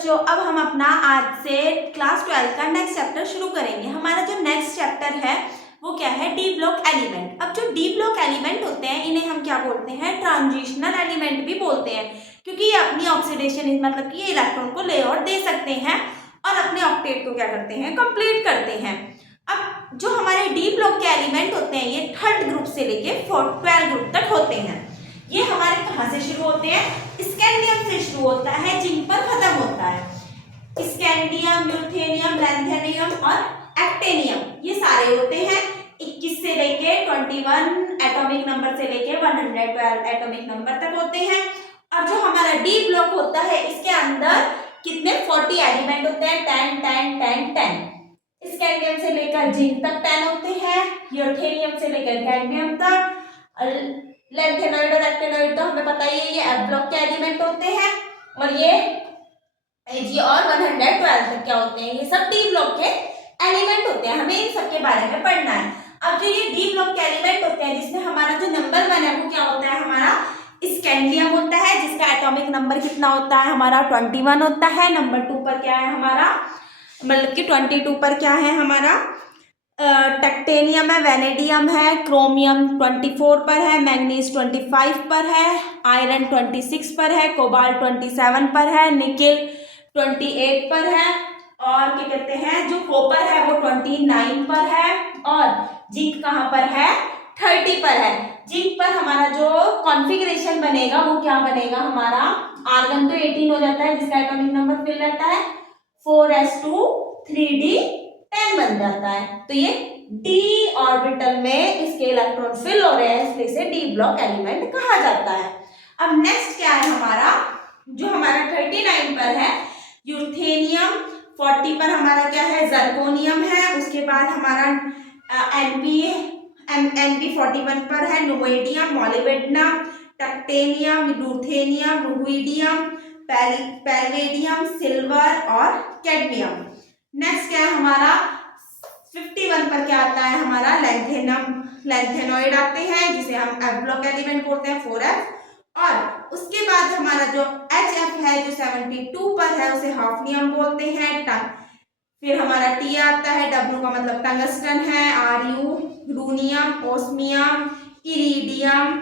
बच्चों, अब हम अपना आज से क्लास 12 का नेक्स्ट चैप्टर शुरू करेंगे। हमारा जो नेक्स्ट चैप्टर है वो क्या है? D block element. अब जो डी ब्लॉक एलिमेंट होते हैं इन्हें हम क्या बोलते हैं? ट्रांजिशनल एलिमेंट भी बोलते हैं, क्योंकि ये अपनी ऑक्सीडेशन मतलब कि ये इलेक्ट्रॉन को ले और दे सकते हैं और अपने ऑक्टेट को क्या करते हैं? कंप्लीट करते हैं। अब जो हमारे डी ब्लॉक के एलिमेंट होते हैं ये थर्ड ग्रुप से लेके 12 ग्रुप तक होते हैं। ये हमारे कहाँ से शुरू होते हैं? स्कैंडियम से शुरू होता है, जिंक पर खत्म होता है। स्कैंडियम, ल्यूथेनियम, लैंथेनियम और एक्टेनियम ये सारे होते हैं 21 से लेके 21 एटॉमिक नंबर से लेके 112 एटॉमिक नंबर तक होते हैं। और जो हमारा डी ब्लॉक होता है इसके अंदर कितने 40 एलिमेंट होते हैं? 10 10 10 10। स्कैंडियम से लेकर जिंक तक 10 होते हैं, ल्यूथेनियम से लेकर कैडमियम तक, लैंथेनॉइड और एक्टेनॉइड तो हमें पता ही है ये एफ ब्लॉक के एलिमेंट होते हैं, और ये Ag और 112 तक क्या होते हैं? ये सब डी ब्लॉक के एलिमेंट होते हैं। हमें इन सब के बारे में पढ़ना है। अब जो ये डी ब्लॉक के एलिमेंट होते हैं जिसमें हमारा जो नंबर 1 है वो क्या होता है? हमारा स्कैंडियम होता है, जिसका एटॉमिक नंबर कितना होता है? हमारा 21 होता है। नंबर 2 पर क्या है हमारा? मतलब कि 22 पर क्या है हमारा? टेक्टेनियम है, वेनेडियम है, क्रोमियम 24 पर है, मैग्नीज 25 पर है, आयरन 26 पर है, कोबाल्ट 27 पर है, निकेल 28 पर है, और क्या कहते हैं जो कॉपर है वो 29 पर है, और जिंक कहाँ पर है? 30 पर है। जिंक पर हमारा जो कॉन्फ़िगरेशन बनेगा वो क्या बनेगा हमारा? आर्गन तो 18 हो जाता है जिसका एटॉमिक नंबर फिर रहता है 4s2 3d10 बन जाता है। तो ये d ऑर्बिटल में इसके इलेक्ट्रॉन फिल हो रहे हैं, इसलिए इसे डी ब्लॉक एलिमेंट कहा जाता है। अब नेक्स्ट क्या है हमारा? जो हमारा 39 पर है यूरेनियम, 40 पर हमारा क्या है? जर्कोनियम है। उसके बाद हमारा एनपी 41 पर है नुमेडियम, मोलिब्डेनम, टक्टेनियम, लूथेनियम, रुबिडियम, पैलेडियम, सिल्वर और कैडमियम। नेक्स्ट क्या है हमारा? 51 पर क्या आता है हमारा? लैंथेनॉइड आते हैं जिसे हम एफ ब्लॉक एलिमेंट बोलते हैं 4f। और उसके बाद हमारा जो HF है जो 72 पर है उसे हाफनियम बोलते हैं। फिर हमारा T आता है, W का मतलब टंगस्टन है, Ru rhenium, osmium, iridium,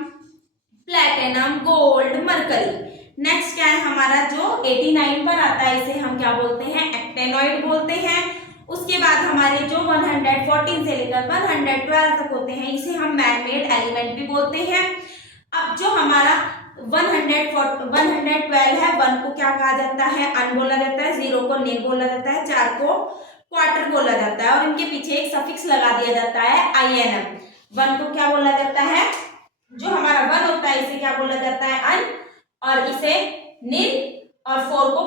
platinum, gold, mercury. Next क्या है हमारा? जो 89 पर आता है इसे हम क्या बोलते हैं? एक्टेनॉइड बोलते हैं। उसके बाद हमारे जो 114 से लेकर 112 तक होते हैं इसे हम मैनमेड एलिमेंट भी बोलते हैं। अब जो हमारा 112 है, 1 को क्या कहा जाता है? अन बोला जाता है, 0 को ने बोला जाता है, 4 को क्वार्टर बोला जाता है, और इनके पीछे एक सफिक्स लगा दिया जाता है INM। 1 को क्या बोला जाता है? जो हमारा 1 होता है इसे क्या बोला जाता है? अन, और इसे निन, और 4 को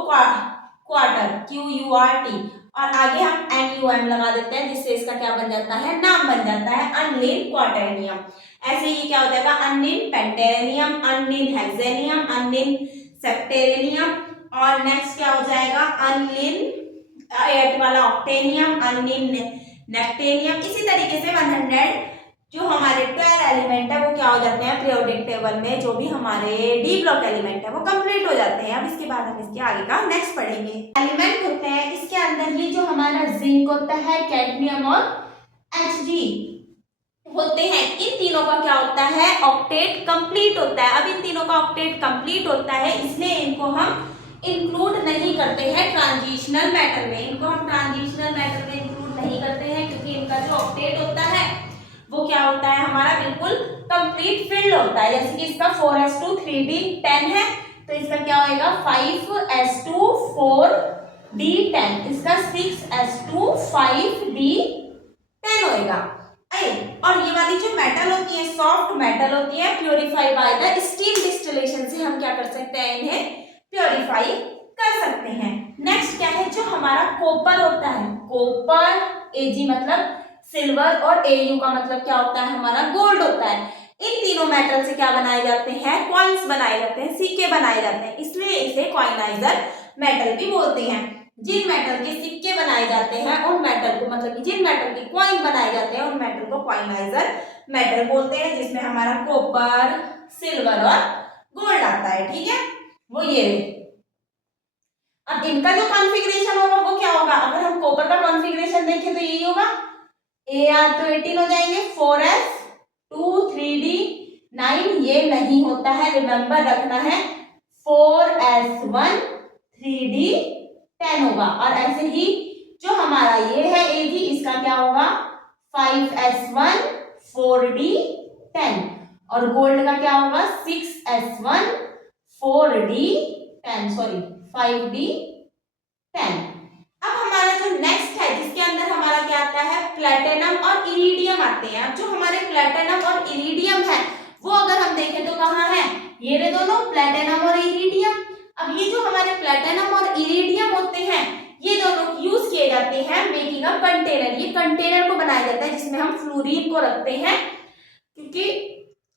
क्वार्टर QURT, और आगे हम NUM लगा देते हैं जिससे इसका क्या बन जाता है? नाम बन जाता है अनलिन क्वार्टेनियम। ऐसे ही क्या हो जाएगा? अनलिन पेंटेरेनियम, अनलिन हेक्सेनियम, अनलिन सेप्टेरेनियम, और नेक्स्ट क्या हो जाएगा? अनलिन 8 वाला ऑक्टेनियम, अनलिन नेक्टेनियम। इसी तरीके से 100 जो हमारे 12 एलिमेंट है वो क्या हो जाते हैं? पीरियोडिक टेबल में जो भी हमारे डी ब्लॉक एलिमेंट है वो कंप्लीट हो जाते हैं। अब इसके बाद हम इसके आगे का नेक्स्ट पढ़ेंगे। एलिमेंट होते हैं इसके अंदर ये जो हमारा जिंक होता है, कैडमियम और Hg होते हैं, इन तीनों का क्या होता है? ऑक्टेट कंप्लीट होता है। अब इन तीनों का ऑक्टेट कंप्लीट होता है इसलिए इनको हम इंक्लूड नहीं करते हैं ट्रांजिशनल मैटर में। इनको हम ट्रांजिशनल मैटर में इंक्लूड नहीं करते हैं क्योंकि इनका जो ऑक्टेट होता है वो क्या होता है हमारा? बिल्कुल कंप्लीट फिल्ड होता है। जैसे कि इसका 4s2 3d10 है तो इसका क्या होएगा? 5s2 4d10, इसका 6s2 5d10 होएगा। और ये वाली जो मेटल होती है सॉफ्ट मेटल होती है, purify by the steam distillation से हम क्या कर सकते हैं? इन्हें प्योरीफाई कर सकते हैं। नेक्स्ट क्या है? जो हमारा कॉपर होता है, कॉपर Ag मतलब सिल्वर, और Au का मतलब क्या होता है? हमारा गोल्ड होता है। इन तीनों मेटल से क्या बनाए जाते हैं? कॉइन्स बनाए जाते हैं, सिक्के बनाए जाते हैं, इसलिए इसे कॉइनाइजर मेटल भी बोलते हैं। जिन मेटल के सिक्के बनाए जाते हैं उन मेटल को मतलब कि जिन मेटल के कॉइन बनाए जाते हैं उन मेटल को कॉइनाइजर मेटल बोलते हैं, जिसमें हमारा कॉपर, सिल्वर और गोल्ड आता है। ठीक है, वो ये। अब अब इनका जो कॉन्फ़िगरेशन होगा वो क्या होगा, अगर हम कॉपर का कॉन्फ़िगरेशन देखें तो यही होगा, Ar तो 18 हो जाएंगे, 4s 2 3d 9, ये नहीं होता है, रिमेंबर रखना है, 4s1 3d 10 होगा। और ऐसे ही जो हमारा ये है Ag, इसका क्या होगा, 5s1 4d 10, और गोल्ड का क्या होगा, 6s1 4d 10 सॉरी 5d 10। अब हमारा जो नेक्स्ट है जिसके अंदर हमारा क्या आता है, प्लेटिनम और इरिडियम आते हैं। अब जो हमारे प्लेटिनम और इरिडियम है वो अगर हम देखें तो कहाँ है, ये रे दोनों, प्लेटिनम और इरिडियम। अब ये जो हमारे प्लेटिनम और इरिडियम होते हैं ये दोनों यूज किए जाते हैं मेकिंग अ कंटेनर। ये कंटेनर को बनाया जाता है जिसमें हम फ्लोरीन को रखते हैं, क्योंकि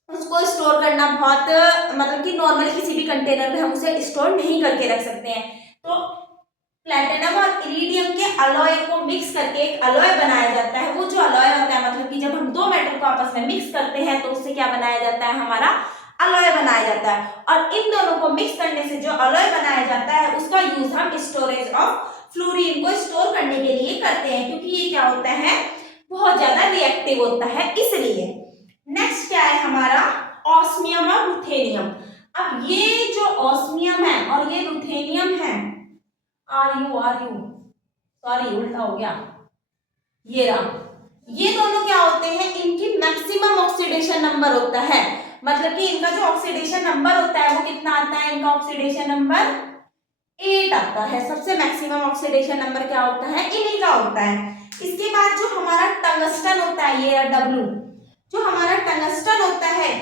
उसको स्टोर करना बहुत मतलब कि नॉर्मली किसी भी कंटेनर में हम उसे स्टोर नहीं करके रख सकते हैं। तो प्लैटिनम और इरिडियम के अलॉय को मिक्स करके एक अलॉय बनाया जाता है। वो जो अलॉय होता है मतलब कि जब हम दो मेटल को आपस में मिक्स करते हैं तो उससे क्या बनाया जाता है, हमारा अलॉय बनाया जाता है। और इन दोनों को मिक्स करने से जो अलॉय बनाया जाता है उसका यूज हम स्टोरेज ऑफ फ्लोरीन को स्टोर करने के लिए करते हैं, क्योंकि ये क्या होता है, बहुत ज्यादा रिएक्टिव होता है इसलिए। नेक्स्ट क्या है हमारा, ऑस्मियम और रुथेनियम। अब ये जो ऑस्मियम है और ये रुथेनियम है, आर यू सॉरी उल्टा हो गया, ये रहा, ये दोनों क्या होते हैं, इनकी मैक्सिमम ऑक्सीडेशन नंबर होता है, मतलब कि इनका जो ऑक्सीडेशन नंबर होता है वो कितना आता है, इनका ऑक्सीडेशन नंबर 8 आता है। सबसे मैक्सिमम ऑक्सीडेशन नंबर क्या होता है, इन्हीं का होता है। इसके बाद जो हमारा टंगस्टन होता है, ये W, जो हमारा टंगस्टन होता है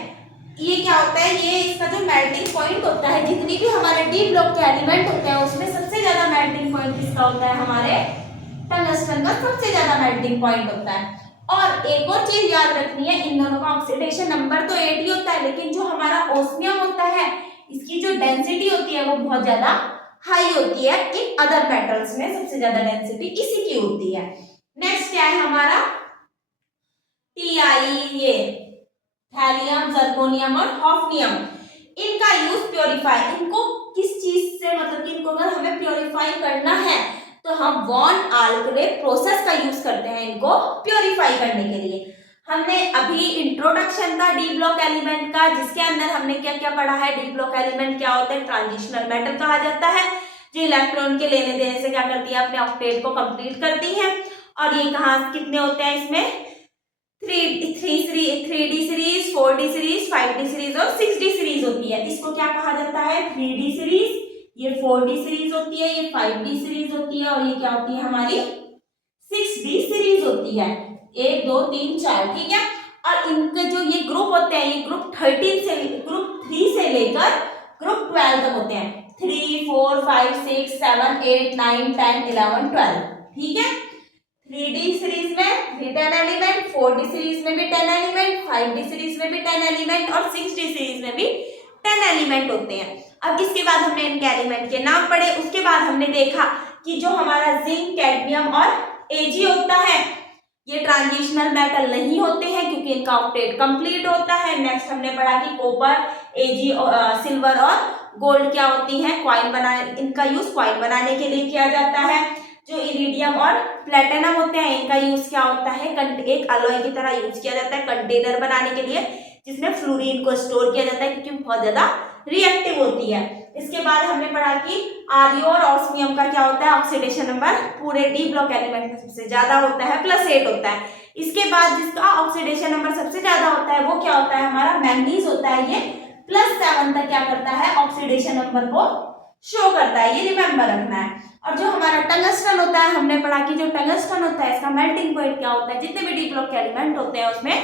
ये क्या होता है, ये इसका जो मेल्टिंग पॉइंट होता है, जितनी भी हमारे डी ब्लॉक के एलिमेंट होते हैं उसमें सबसे ज्यादा मेल्टिंग पॉइंट किसका होता है, हमारे टंगस्टन का सबसे ज्यादा मेल्टिंग पॉइंट होता है। और एक और चीज याद रखनी है, इन दोनों का ऑक्सीडेशन नंबर तो 8 ही होता है, लेकिन जो हमारा ओस्मियम होता है इसकी जो डेंसिटी होती है वो बहुत ज्यादा हाई होती है। इन अदर मेटल्स में सबसे ज्यादा डेंसिटी इसी की होती है। नेक्स्ट क्या है हमारा, Ti, ये थैलियम, जर्कोनियम और हॉफनियम। इनका यूज प्योरीफाई, इनको किस चीज से, मतलब कि इनको अगर हमें प्योरीफाई करना है तो हम वॉन आल्करे प्रोसेस का यूज करते हैं इनको प्योरीफाई करने के लिए। हमने अभी इंट्रोडक्शन था डी ब्लॉक एलिमेंट का, जिसके अंदर हमने क्या क्या पढ़ा है, डी ब्लॉक एलिमेंट क्या होता है, ट्रांजिशनल मेटल कहा जाता है, जो इलेक्ट्रॉन के लेने देने से क्या करती है, अपने ऑक्टेट को कंप्लीट करती है। और ये कहाँ कितने होते हैं, इसमें 3D series, 4D series, 5D series और 6D सीरीज होती है। इसको क्या कहा जाता है, 3D सीरीज, ये 4D सीरीज होती है, ये 5D सीरीज होती है, और ये क्या होती है हमारी 6D सीरीज होती है। 1 2 3 4, ठीक है। और इनके जो ये ग्रुप होते हैं, ये ग्रुप 3 से लेकर ग्रुप 12 तक होते हैं। 3 4 5 6 7 8 9 10 11 12, ठीक है। 3D सीरीज में भी 10 एलिमेंट, 4D सीरीज में भी 10 एलिमेंट, 5D सीरीज में भी 10 एलिमेंट और 6D सीरीज में भी 10 एलिमेंट होते हैं। अब इसके बाद हमने इनके एलिमेंट के नाम पढ़े। उसके बाद हमने देखा कि जो हमारा जिंक, कैडमियम और Ag होता है ये ट्रांजिशनल मेटल नहीं होते हैं क्योंकि इनका ऑक्टेट कंप्लीट होता है। नेक्स्ट हमने पढ़ा कि कॉपर, Ag, सिल्वर और गोल्ड क्या होती हैं, कॉइन बनाने, इनका यूज कॉइन बनाने के लिए किया जाता है। जो इरिडियम और प्लेटिनम होते हैं इनका यूज क्या होता है, एक अलॉय की तरह यूज किया जाता है कंटेनर बनाने के लिए, जिसमें फ्लोरीन को स्टोर किया जाता है क्योंकि बहुत ज्यादा रिएक्टिव होती है। इसके बाद हमने पढ़ा कि आरयू और ऑस्मियम का क्या होता है, ऑक्सीडेशन नंबर पूरे डी ब्लॉक एलिमेंट में सबसे ज्यादा होता है, +8 होता है। इसके बाद जिसका ऑक्सीडेशन नंबर सबसे ज्यादा होता है वो क्या होता है, हमारा मैंगनीज होता है। ये +7 तक क्या करता है, ऑक्सीडेशन नंबर को शो करता है, ये रिमेंबर रखना है। और जो हमारा टंगस्टन होता है, हमने पढ़ा कि जो टंगस्टन होता है इसका मेल्टिंग पॉइंट क्या होता है, जितने भी डी ब्लॉक के एलिमेंट होते हैं उसमें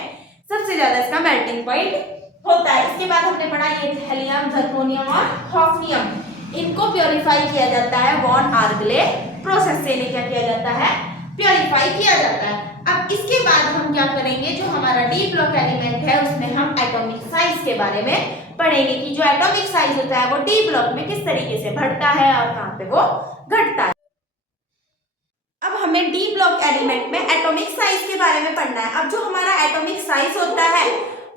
सबसे ज्यादा इसका मेल्टिंग पॉइंट होता है। इसके बाद हमने पढ़ा ये थैलियम, जर्कोनियम और हॉफनियम, इनको प्योरीफाई किया जाता है वॉन आर्गले प्रोसेस से। इन्हें क्या किया जाता है, प्योरीफाई किया जाता है। अब इसके बाद हम क्या करेंगे, जो हमारा डी ब्लॉक एलिमेंट है उसमें हम एटॉमिक साइज के बारे में पढ़ेंगे कि जो एटॉमिक साइज होता है वो डी ब्लॉक में किस तरीके से बढ़ता है और कहाँ पे वो घटता है। अब हमें डी ब्लॉक एलिमेंट में एटॉमिक साइज के बारे में पढ़ना है। अब जो हमारा एटॉमिक साइज होता है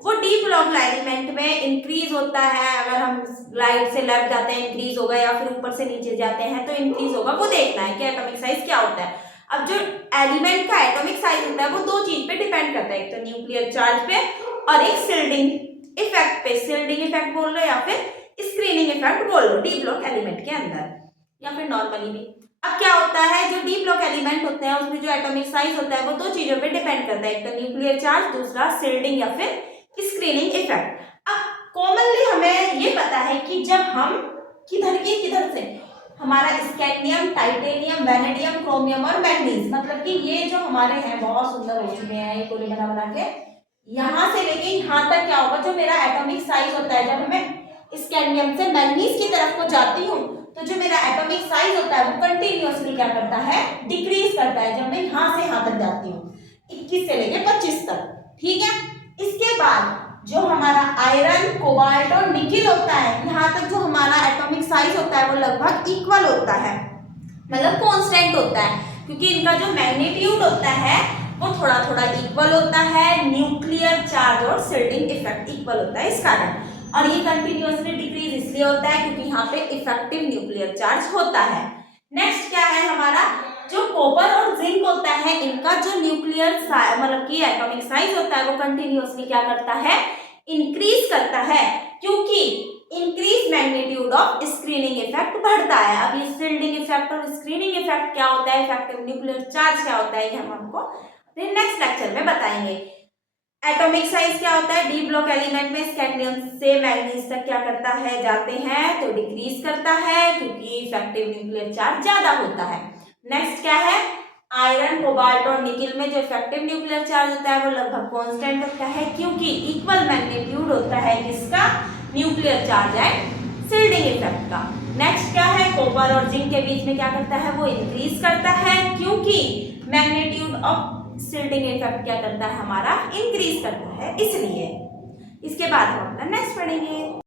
वो डी ब्लॉक एलिमेंट में इंक्रीज होता है। अगर हम राइट से लेफ्ट जाते हैं इंक्रीज होगा, या फिर ऊपर से नीचे जाते हैं तो इंक्रीज होगा। वो देखना है कि एटॉमिक साइज क्या होता है। अब जो एलिमेंट का एटॉमिक साइज होता है वो दो चीज पे डिपेंड करता है, एक तो न्यूक्लियर चार्ज पे और एक शिल्डिंग इफेक्ट पे। शिल्डिंग इफेक्ट बोल रहे हो या फिर स्क्रीनिंग इफेक्ट बोल लो डी ब्लॉक एलिमेंट के अंदर, या फिर नॉर्मली भी। अब क्या होता है, जो डी ब्लॉक एलिमेंट होते हैं उसमें जो एटॉमिक साइज होता है वो दो चीजों पे डिपेंड करता है, एक तो न्यूक्लियर चार्ज, दूसरा शिल्डिंग या फिर स्क्रीनिंग इफेक्ट। अब कॉमनली हमें ये पता है कि जब हम किधर से हमारा स्कैंडियम, टाइटेनियम, वैनेडियम, क्रोमियम और मैग्नीज, मतलब कि ये जो हमारे हैं बहुत सुंदर हो चुके हैं ये गोले बना के, यहाँ से लेके यहाँ तक क्या होगा, जो मेरा एटॉमिक साइज होता है, जब मैं स्कैंडियम से मैग्नीज की तरफ को जाती हूँ तो जो मेरा एटॉमिक साइज होता है वो कंटिन्यूअसली क्या करता है, डिक्रीज करता है, जब मैं यहाँ से यहाँ तक जाती हूँ 21 से लेके 25 तक। ठीक है, इसके बाद जो हमारा आयरन, कोबाल्ट और निकिल होता है, यहाँ तक जो हमारा एटॉमिक साइज होता है वो लगभग इक्वल होता है, मतलब कांस्टेंट होता है, क्योंकि इनका जो मैग्नीट्यूड होता है वो थोड़ा थोड़ा इक्वल होता है। न्यूक्लियर चार्ज और शिल्डिंग इफेक्ट इक्वल होता है इस कारण। और ये कंटिन्यूअसली डिक्रीज इसलिए होता है क्योंकि यहाँ पे इफेक्टिव न्यूक्लियर चार्ज होता है। नेक्स्ट क्या है हमारा, जो कॉपर और जिंक होता है इनका जो न्यूक्लियर मतलब कि एटॉमिक साइज होता है वो कंटिन्यूअसली क्या करता है, इंक्रीज करता है, क्योंकि increase magnitude of screening effect बढ़ता है। अब ये शिल्डिंग इफेक्ट और स्क्रीनिंग इफेक्ट क्या होता है, इफेक्टिव न्यूक्लियर चार्ज क्या होता है, ये हम आपको नेक्स्ट लेक्चर में बताएंगे। एटॉमिक साइज क्या होता है, डी ब्लॉक एलिमेंट में स्कैंडियम से मैग्नीज तक क्या करता है, जाते हैं तो डिक्रीज करता है क्योंकि इफेक्टिव न्यूक्लियर चार्ज ज्यादा होता है। नेक्स्ट क्या है, आयरन, कोबाल्ट और निकिल में जो इफेक्टिव न्यूक्लियर चार्ज होता है वो लगभग कांस्टेंट होता है क्योंकि इक्वल मैग्नीट्यूड होता है किसका, nuclear charge and shielding effect का। नेक्स्ट क्या है, कॉपर और जिंक के बीच में क्या करता है, वो इंक्रीज करता है क्योंकि मैग्नीट्यूड ऑफ शिल्डिंग इफेक्ट क्या करता है, हमारा इंक्रीज करता है, इसलिए। इसके बाद हम अपना नेक्स्ट पढ़ेंगे।